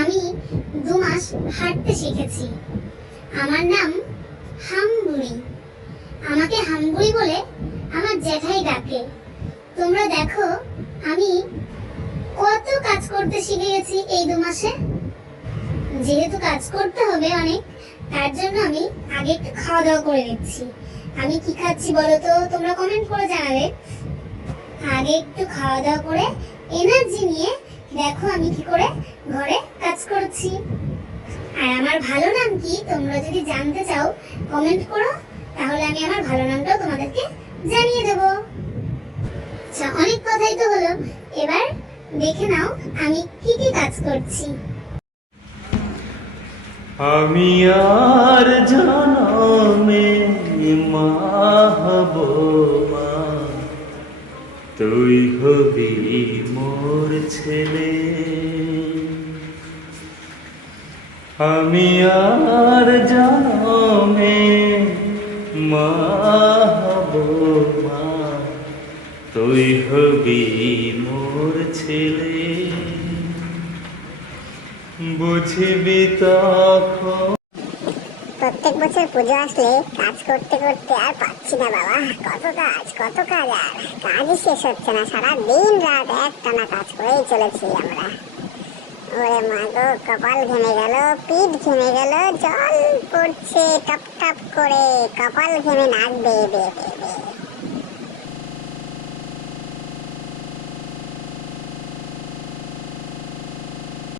আমি দু মাস হাঁটতে শিখেছি। আমার নাম হামবুড়ি আমাকে হামবুড়ি বলে আমার জ্যাঠাই ডাকে। তোমরা দেখো, আমি কত কাজ করতে শিখে গেছি এই দু মাসে। যেহেতু কাজ করতে হবে অনেক, তার জন্য আমি আগে একটু খাওয়া দাওয়া করে নিচ্ছি। আমি কি খাচ্ছি বলো তো তোমরা কমেন্ট করে জানাবে। আগে একটু খাওয়া দাওয়া করে এনার্জি নিয়ে দেখো আমি কি করে ঘরে কাজ করছি। আর আমার ভালো নাম কি? তোমরা যদি জানতে চাও কমেন্ট করো। তাহলে আমি আমার ভালো নামটাও তোমাদেরকে জানিয়ে দেব। আচ্ছা অনেক কথাই তো হলো। এবার দেখে নাও, আমি কি কি কাজ করছি। আমি আর জনমে মা হব মা তুই হবি মোর ছেলে। আমি আর জনমে, মা মা। তুই হবি মোর ছেলে। বুঝবি তখন প্রত্যেক বছর পুজো আসলে কাজ করতে করতে আর পাচ্ছি না বাবা। কত কাজ কত কাজ আর কাজই শেষ হচ্ছে না। সারা দিন রাত একটানা কাজ করেই চলেছি আমরা। ওরে মা গো, কপাল ঘেমে গেল, পিঠ ঘেমে গেল, জল পড়ছে, টপ টপ করে, কপাল ঘেমে নাক বেয়ে বেয়ে বেয়ে।